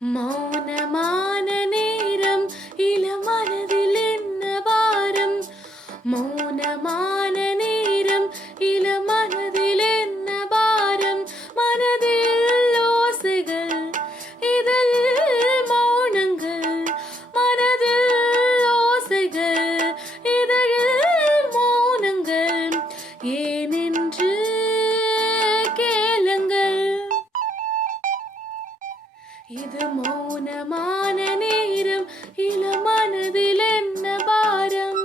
மௌனமான நேரம் இளமனதில் என்ன பாரம். மௌனமான நேரம் இளமனதில் என்ன பாரம். மனதில் ஓசைகள் இதில் மௌனங்கள். மனதில் ஓசைகள் இதழில் மௌனங்கள். ஏனென்று கேளுங்கள். இது மௌனமான நேரம் இளமனதில் என்ன பாரம்.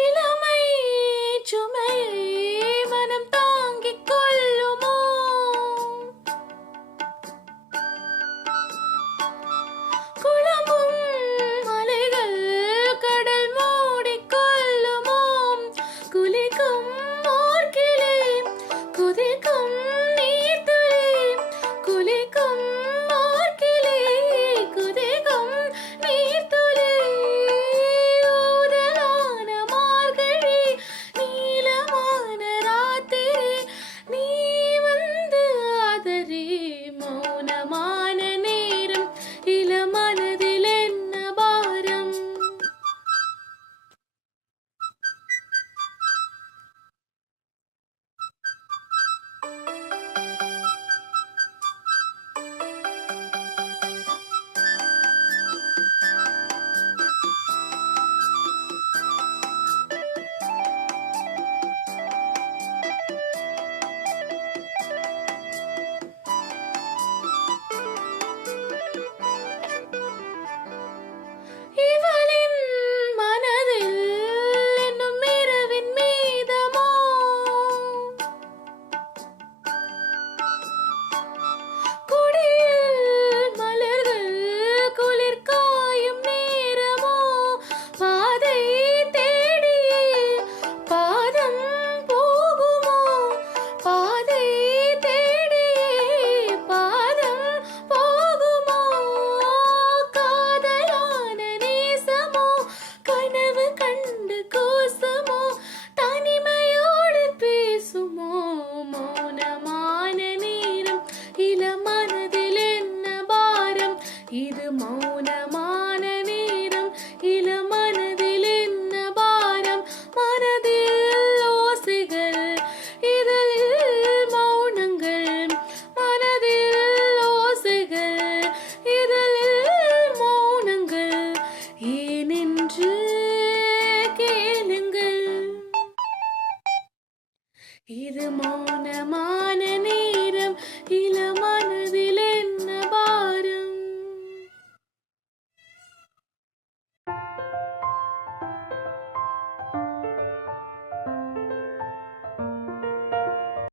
இளமை சுமையை மனம் தாங்கிக் கொள்ளுமோ? குழம்பும் அலைகள் கடல் மூடிக் கொள்ளுமோ? குளிக்கும் ஓர்கிளி குதிக்கும் நீர்த்துளி. குளிக்கும் ஓர்கிளி குதிக்கும் நீர்த்துளி. ஊதலான மார்கழி நீலமான ராத்திரி நீ வந்து ஆதரி. மௌனமான நேரம் இளமனதில் என்ன பாரம். இவளின் மனதில் என்னும் இரவின் மீதமோ? கொடியில் மலர்கள் குளிர் காயும் நேரமோ? பாதை தேடியே பாதம் போகுமோ? பாதை தேடியே பாதம் போகுமோ? காதலான நேசமோ? கனவு கண்டு கூசுமோ? தனிமையோடு பேசுமோ? மௌனமான நேரம் இளமனதில் என்ன பாரம். இது மௌன